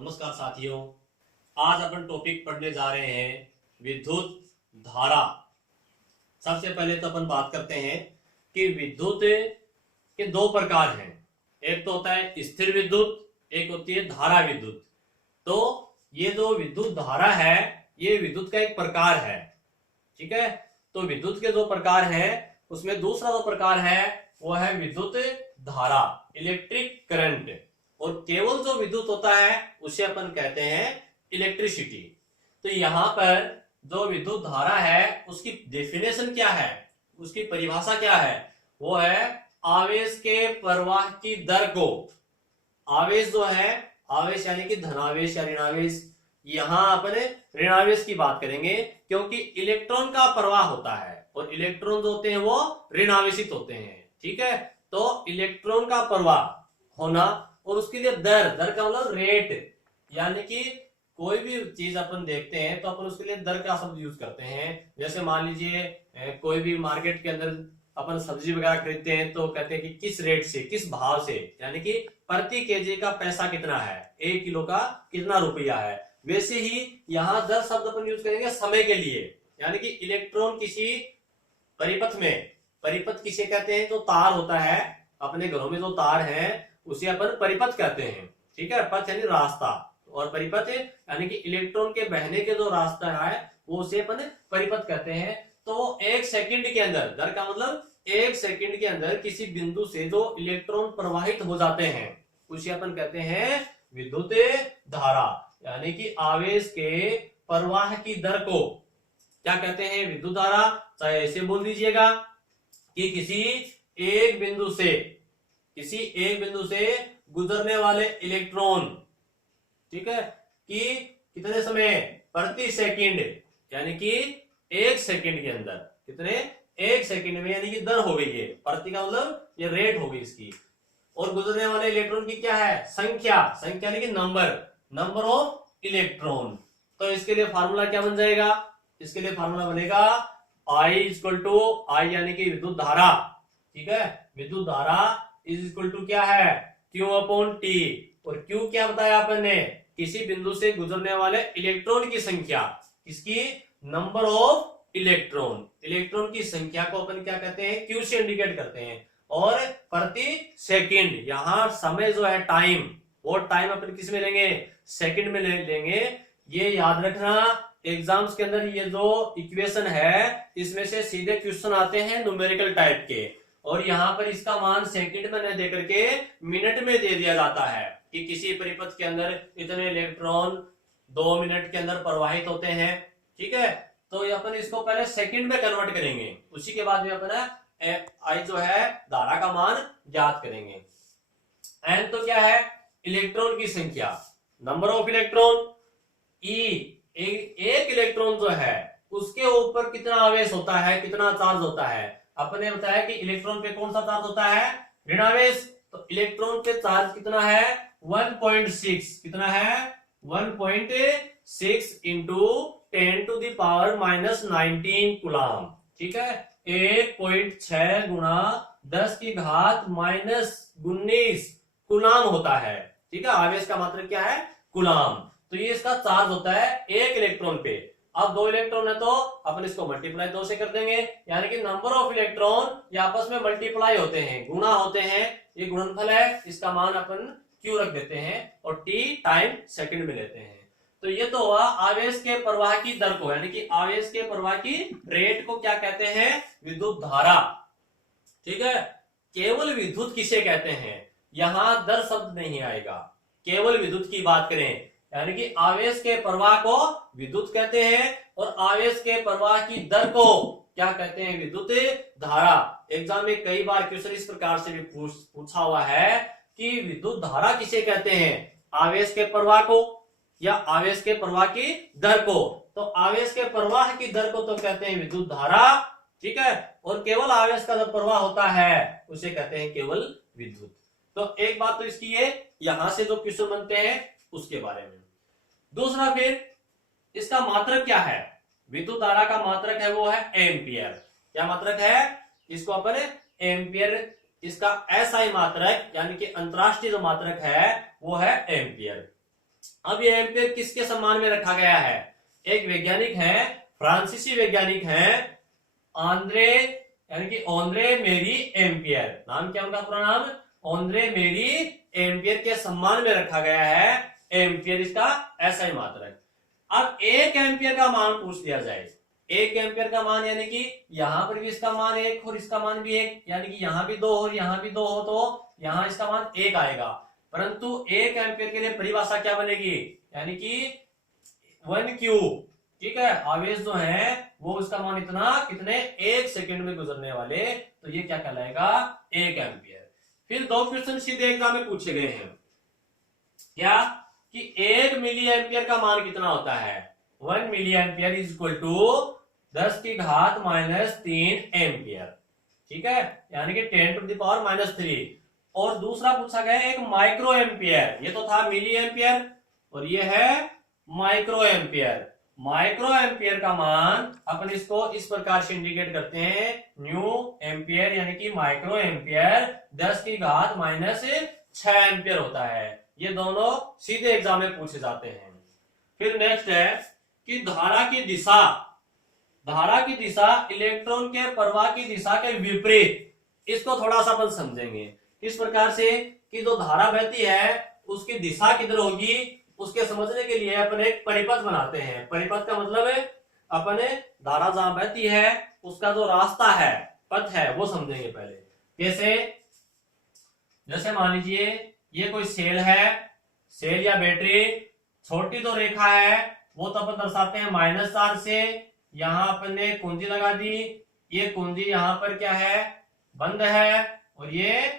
नमस्कार साथियों, आज अपन टॉपिक पढ़ने जा रहे हैं विद्युत धारा। सबसे पहले तो अपन बात करते हैं कि विद्युत के दो प्रकार हैं। एक तो होता है स्थिर विद्युत, एक होती है धारा विद्युत। तो ये जो विद्युत धारा है ये विद्युत का एक प्रकार है। ठीक है, तो विद्युत के जो प्रकार है उसमें दूसरा जो प्रकार है वो है विद्युत धारा, इलेक्ट्रिक करंट। और केवल जो विद्युत होता है उसे अपन कहते हैं इलेक्ट्रिसिटी। तो यहां पर जो विद्युत धारा है उसकी डेफिनेशन क्या है, उसकी परिभाषा क्या है, वो है आवेश के प्रवाह की दर को। आवेश जो है, आवेश यानी कि धनावेश या ऋणावेश, यहां अपन ऋणावेश की बात करेंगे क्योंकि इलेक्ट्रॉन का प्रवाह होता है और इलेक्ट्रॉन जो होते हैं वो ऋणावेशित होते हैं। ठीक है, तो इलेक्ट्रॉन का प्रवाह होना और उसके लिए दर, दर का मतलब रेट, यानी कि कोई भी चीज अपन देखते हैं तो अपन उसके लिए दर का शब्द यूज करते हैं। जैसे मान लीजिए कोई भी मार्केट के अंदर अपन सब्जी वगैरह खरीदते हैं तो कहते हैं कि किस रेट से, किस भाव से, यानी कि प्रति केजी का पैसा कितना है, 1 किलो का कितना रुपया है। वैसे ही यहाँ दर शब्द अपन यूज करेंगे समय के लिए, यानी कि इलेक्ट्रॉन किसी परिपथ में, परिपथ किसे कहते हैं, तो तार होता है अपने घरों में जो तार है उसे अपन परिपथ कहते हैं। ठीक है, पथ यानी रास्ता और परिपथ यानी कि इलेक्ट्रॉन के बहने के जो रास्ता है वो उसे अपन परिपथ कहते हैं। तो 1 सेकंड के अंदर, दर का मतलब 1 सेकंड के अंदर किसी बिंदु से जो इलेक्ट्रॉन प्रवाहित हो जाते हैं उसे अपन कहते हैं विद्युत धारा, यानी कि आवेश के प्रवाह की दर को क्या कहते हैं, विद्युत धारा। चाहे ऐसे बोल दीजिएगा कि किसी एक बिंदु से गुजरने वाले इलेक्ट्रॉन, ठीक है, कि कितने समय, प्रति सेकंड, यानी कि 1 सेकंड के अंदर, कितने, 1 सेकंड में, यानी कि दर हो गई है, प्रति का मतलब ये रेट हो गई इसकी। और गुजरने वाले इलेक्ट्रॉन की क्या है, संख्या, संख्या यानी कि नंबर, नंबर ऑफ इलेक्ट्रॉन। तो इसके लिए फार्मूला क्या बन जाएगा, इसके लिए फार्मूला बनेगा I इक्वल टू I यानी कि विद्युत धारा। ठीक है, विद्युत धारा इज इक्वल टू क्या है, Q अपॉन T। और Q क्या बताया अपन ने, किसी बिंदु से गुजरने वाले इलेक्ट्रॉन की संख्या, किसकी, नंबर ऑफ इलेक्ट्रॉन, इलेक्ट्रॉन की संख्या को अपन क्या कहते हैं, Q से इंडिकेट करते हैं। और प्रति सेकंड, यहां समय जो है टाइम, वो टाइम अपन किस में लेंगे, सेकंड में लेंगे। ये याद रखना, एग्जाम्स के अंदर ये जो इक्वेशन है इसमें से सीधे क्वेश्चन आते हैं न्यूमेरिकल टाइप के, और यहाँ पर इसका मान सेकंड में न दे करके मिनट में दे दिया जाता है कि किसी परिपथ के अंदर इतने इलेक्ट्रॉन 2 मिनट के अंदर प्रवाहित होते हैं। ठीक है, तो ये अपन इसको पहले सेकंड में कन्वर्ट करेंगे, उसी के बाद में अपन आई जो है धारा का मान ज्ञात करेंगे। एन तो क्या है, इलेक्ट्रॉन की संख्या, नंबर ऑफ इलेक्ट्रॉन। ई, एक इलेक्ट्रॉन जो है उसके ऊपर कितना आवेश होता है, कितना चार्ज होता है। अपने बताया कि इलेक्ट्रॉन पे कौन सा चार्ज होता है, ऋणावेश। तो इलेक्ट्रॉन पे चार्ज कितना है, 1.6, कितना है, 1.6 into 10 to the power -19 coulomb. ठीक है, 1.6 गुणा 10 की घात -19 कूलम होता है। ठीक है, आवेश का मात्रक क्या है, कूलम। तो ये इसका चार्ज होता है एक इलेक्ट्रॉन पे। अब 2 इलेक्ट्रॉन है तो अपन इसको मल्टीप्लाई 2 से कर देंगे, यानी कि नंबर ऑफ इलेक्ट्रॉन ये आपस में मल्टीप्लाई होते हैं, गुणा होते हैं, ये गुणनफल है, इसका मान अपन Q रख देते हैं और T टाइम सेकंड में लेते हैं। तो ये तो हुआ आवेश के प्रवाह की दर को, यानी कि आवेश के प्रवाह की रेट को क्या कहते हैं, विद्युत धारा। ठीक है, केवल विद्युत किसे कहते हैं, यहां दर शब्द नहीं आएगा, केवल विद्युत की बात करें, यानी कि आवेश के प्रवाह को विद्युत कहते हैं और आवेश के प्रवाह की दर को क्या कहते हैं, विद्युत धारा। एग्जाम में कई बार क्वेश्चन इस प्रकार से भी पूछा हुआ है कि विद्युत धारा किसे कहते हैं, आवेश के प्रवाह को या आवेश के प्रवाह की दर को। तो आवेश के प्रवाह की दर को तो कहते हैं विद्युत धारा। ठीक है, और केवल आवेश का जो प्रवाह होता है उसे कहते हैं केवल विद्युत। तो एक बात तो इसकी है, यहां से जो क्वेश्चन बनते हैं उसके बारे में। दूसरा, फिर इसका मात्रक क्या है, विद्युत धारा का मात्रक है वो है एम्पियर। क्या मात्रक है, इसको अपन एम्पियर, इसका एसआई मात्रक यानी कि अंतरराष्ट्रीय जो मात्रक है वो है एम्पियर। अब ये एम्पियर किसके सम्मान में रखा गया है? एक वैज्ञानिक है, फ्रांसीसी वैज्ञानिक है, आंद्रे यानी कि ओंद्रे मेरी एम्पियर, नाम क्या उनका पूरा नाम? ओंद्रे मेरी एम्पियर के सम्मान में रखा गया है। एम्पियर इसका SI मात्रक। अब 1 एम्पियर का मान पूछ लिया जाए। 1 एम्पियर का मान यानी कि यहां पर भी इसका मान 1 और इसका मान भी 1, यानी कि यहां भी 2 और यहां भी 2 हो तो यहां इसका मान 1 आएगा। परंतु 1 एम्पियर के लिए परिभाषा क्या बनेगी? यानी कि 1Q, ठीक है, आवेश जो है वो उसका मान इतना, कितने? 1 सेकंड में गुजरने वाले, तो ये क्या कहलाएगा? 1 एम्पियर। फिर 2 क्वेश्चन सीधे एग्जाम में पूछे गए हैं, क्या कि 1 मिली एम्पियर का मान कितना होता है? 1 milliampere is equal to 10 की घात -3 एम्पियर, ठीक है, यानी कि 10 टू द पावर -3। और दूसरा पूछा गया एक माइक्रो एम्पियर, ये तो था मिली एम्पियर और ये है माइक्रो एम्पियर। माइक्रो एम्पियर का मान अपन इसको इस प्रकार से इंडिकेट करते हैं, न्यू एम्पियर, यानी कि माइक्रो एम्पियर 10 की घात -6 एम्पियर होता है। ये दोनों सीधे एग्जाम में पूछे जाते हैं। फिर नेक्स्ट है कि धारा की दिशा, धारा की दिशा इलेक्ट्रॉन के प्रवाह की दिशा के विपरीत, इसको थोड़ा सा अपन समझेंगे इस प्रकार से कि जो धारा बहती है उसकी दिशा किधर होगी, उसके समझने के लिए अपन एक परिपथ बनाते हैं। परिपथ का मतलब है अपन धारा जहां बहती है उसका जो रास्ता है, पथ है, वो समझेंगे पहले। कैसे? जैसे मान लीजिए ये कोई सेल है, सेल या बैटरी, छोटी जो रेखा है वो तो अपन दर्शाते हैं -4 से। यहां अपन ने कुंजी लगा दी, ये कुंजी यहां पर क्या है? बंद है, और ये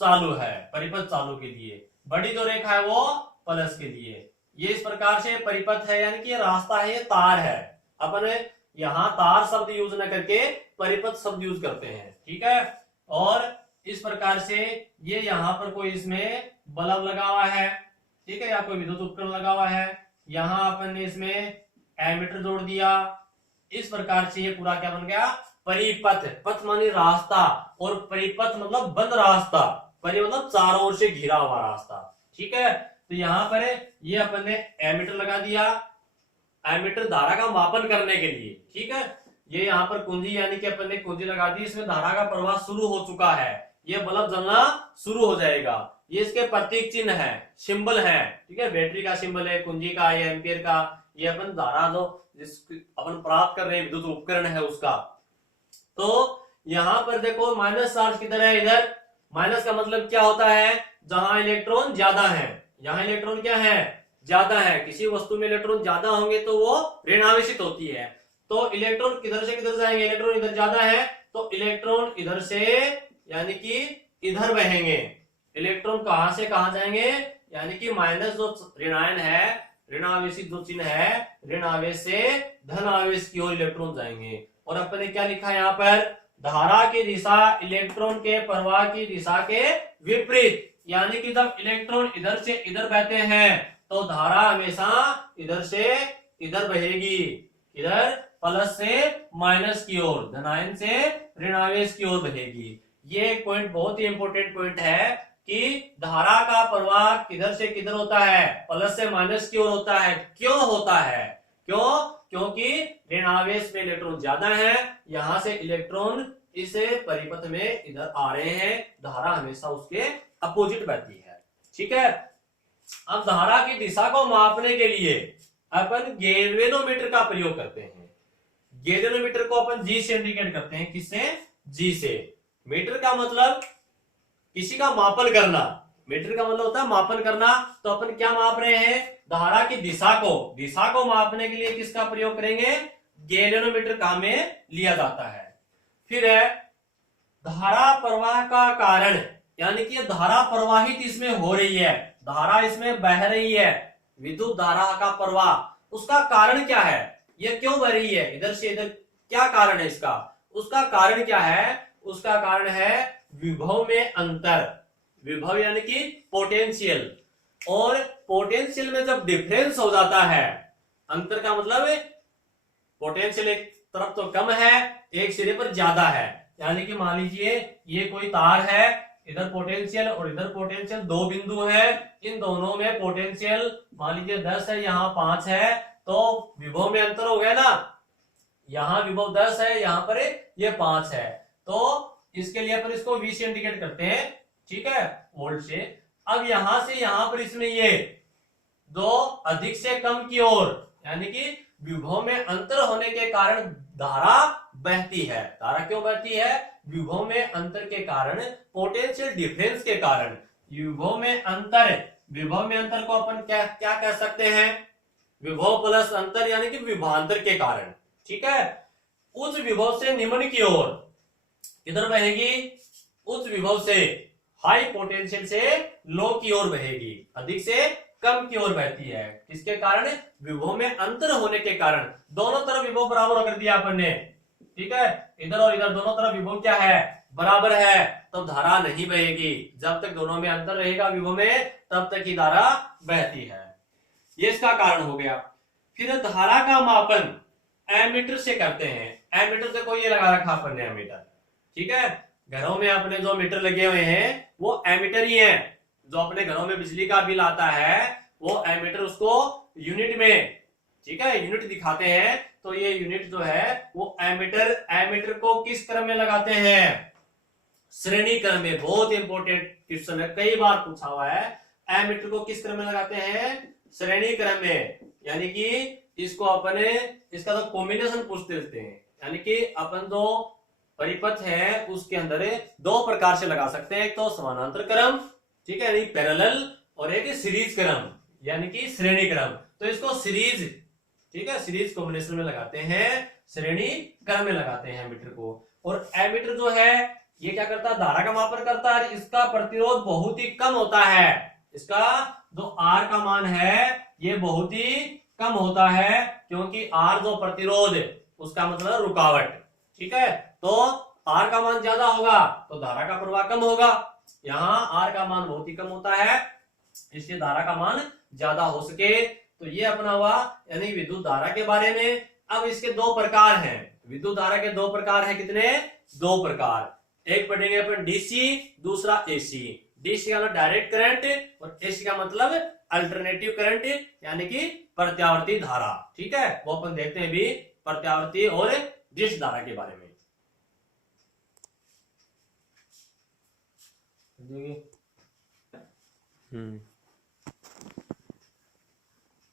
चालू है, परिपथ चालू के लिए। बड़ी जो रेखा है वो प्लस के लिए। ये इस प्रकार से परिपथ है, यानी कि ये रास्ता है, ये तार है। अपन यहां तार शब्द यूज न करके परिपथ शब्द यूज करते हैं, ठीक है। और इस प्रकार से ये यहां पर कोई इसमें बल्ब लगा हुआ है, ठीक है, या कोई विद्युत उपकरण लगा हुआ है। यहां अपन ने इसमें एमीटर जोड़ दिया। इस प्रकार से ये पूरा क्या बन गया? परिपथ। पथ मानी रास्ता, और परिपथ मतलब बंद रास्ता, परि मतलब चारों ओर से घिरा हुआ रास्ता, ठीक है। तो यहां पर ये अपन ने एमीटर लगा दिया, एमीटर धारा का मापन करने के लिए, ठीक है। ये यहाँ पर कुंजी यानी कि अपन ने कुंजी लगा दी, इसमें धारा का प्रवाह शुरू हो चुका है, ये बल्ब जलना शुरू हो जाएगा। ये इसके प्रतीक चिन्ह है, सिंबल है, ठीक है, बैटरी का सिंबल है, कुंजी का, ये एम्पियर का, ये अपन धारा जो जिस अपन प्राप्त कर रहे हैं विद्युत उपकरण है उसका। तो यहां पर देखो माइनस चार्ज किधर है? इधर। माइनस का मतलब क्या होता है? जहां इलेक्ट्रॉन ज्यादा है। यहां इलेक्ट्रॉन क्या है? ज्यादा है। किसी वस्तु में इलेक्ट्रॉन ज्यादा होंगे तो वो ऋणावेशित होती है। तो इलेक्ट्रॉन किधर से किधर जाएंगे? इलेक्ट्रॉन इधर ज्यादा है तो इलेक्ट्रॉन इधर से यानी कि इधर बहेंगे। इलेक्ट्रॉन कहां से कहां जाएंगे? यानी कि माइनस जो ऋणायन है, ऋणावेशित जो चिन्ह है, ऋण आवेश से धन आवेश की ओर इलेक्ट्रॉन जाएंगे। और अपन ने क्या लिखा है यहाँ पर? धारा की दिशा इलेक्ट्रॉन के प्रवाह की दिशा के विपरीत, यानी कि जब इलेक्ट्रॉन इधर से इधर बहते हैं तो धारा हमेशा इधर से इधर बहेगी, इधर प्लस से माइनस की ओर, धनायन से ऋणावेश की ओर बहेगी। ये एक पॉइंट बहुत ही इंपॉर्टेंट पॉइंट है कि धारा का प्रवाह किधर से किधर होता है? प्लस से माइनस की ओर होता है। क्यों होता है? क्यों? क्योंकि ऋणावेश में इलेक्ट्रॉन ज्यादा है, यहां से इलेक्ट्रॉन इस परिपथ में इधर आ रहे हैं, धारा हमेशा उसके अपोजिट बहती है, ठीक है। अब धारा की दिशा को मापने के लिए अपन गैल्वेनोमीटर का प्रयोग करते हैं। गैल्वेनोमीटर को अपन जी से इंडिकेट करते हैं। किससे? जी से। मीटर का मतलब किसी का मापन करना, मीटर का मतलब होता है मापन करना। तो अपन क्या माप रहे हैं? धारा की दिशा को मापने के लिए किसका प्रयोग करेंगे? गैल्वेनोमीटर काम में लिया जाता है। फिर है धारा प्रवाह का कारण, यानी कि धारा प्रवाहित इसमें हो रही है, धारा इसमें बह रही है, विद्युत धारा का प्रवाह, उसका कारण क्या है? ये क्यों बह रही है इधर से इधर? क्या कारण है इसका? उसका कारण क्या है? उसका कारण है विभव में अंतर। विभव यानी कि पोटेंशियल, और पोटेंशियल में जब डिफरेंस हो जाता है, अंतर का मतलब पोटेंशियल एक तरफ तो कम है, एक सिरे पर ज्यादा है। यानी कि मान लीजिए ये कोई तार है, इधर पोटेंशियल और इधर पोटेंशियल, दो बिंदु है, इन दोनों में पोटेंशियल मान लीजिए 10 है, यहाँ 5 है, तो विभव में अंतर हो गया ना, यहाँ विभव 10 है, यहाँ पर ये 5 है, तो इसके लिए अपन इसको V से इंडिकेट करते हैं, ठीक है, वोल्ट से। अब यहां से यहां पर इसमें ये दो अधिक से कम की ओर, यानी कि विभव में अंतर होने के कारण धारा बहती है। धारा क्यों बहती है? विभव में अंतर के कारण, पोटेंशियल डिफरेंस के कारण। विभव में अंतर को अपन क्या क्या कह सकते हैं? विभव प्लस अंतर यानी कि विभवांतर के कारण, ठीक है। उच्च विभव से निम्न की ओर किधर बहेगी? उच्च विभव से, हाई पोटेंशियल से लो की ओर बहेगी, अधिक से कम की ओर बहती है। किसके कारण? विभव में अंतर होने के कारण। दोनों तरफ विभव बराबर कर दिया अपन ने, ठीक है, इधर और इधर दोनों तरफ विभव क्या है? बराबर है, तब धारा नहीं बहेगी। जब तक दोनों में अंतर रहेगा विभव में, तब तक ही धारा बहती है। ये इसका कारण हो गया। फिर धारा का मापन एमीटर से करते हैं। एमीटर से कोई ये लगा रखा अपन ने एमीटर, ठीक है। घरों में अपने जो मीटर लगे हुए हैं वो एमीटर ही है। जो अपने घरों में बिजली का बिल आता है वो एमीटर उसको यूनिट में, ठीक है, यूनिट दिखाते हैं। तो ये यूनिट जो है वो एमीटर को किस क्रम में लगाते हैं? श्रेणी क्रम में। बहुत इंपॉर्टेंट क्वेश्चन है, कई बार पूछा हुआ है। एमीटर को किस क्रम में लगाते हैं? श्रेणी क्रम में। यानी कि इसको अपने इसका तो कॉम्बिनेशन पूछ देते हैं, यानी कि अपन जो परिपथ है उसके अंदर दो प्रकार से लगा सकते हैं। एक तो समानांतर क्रम, ठीक है, यानी पैरेलल, और एक सीरीज क्रम यानी कि श्रेणी क्रम। तो इसको सीरीज, ठीक है, सीरीज कॉम्बिनेशन में लगाते हैं, श्रेणी क्रम में लगाते हैं एमीटर को। और एमीटर जो है ये क्या करता है? धारा का मापन करता है। इसका प्रतिरोध बहुत ही कम होता है। इसका जो आर का मान है ये बहुत ही कम होता है, क्योंकि आर जो प्रतिरोध, उसका मतलब रुकावट, ठीक है। तो आर का मान ज्यादा होगा तो धारा का प्रवाह कम होगा। यहाँ आर का मान बहुत ही कम होता है, इसलिए धारा का मान ज्यादा हो सके। तो ये अपना हुआ यानी विद्युत धारा के बारे में। अब इसके दो प्रकार हैं। विद्युत धारा के दो प्रकार हैं। कितने? दो प्रकार। एक पढ़ेंगे अपन डीसी, दूसरा एसी। डीसी का मतलब डायरेक्ट करंट और एसी का मतलब अल्टरनेटिव करंट यानी कि प्रत्यावर्ती धारा, ठीक है। वो अपन देखते हैं भी प्रत्यावर्ती और डिश धारा के बारे में।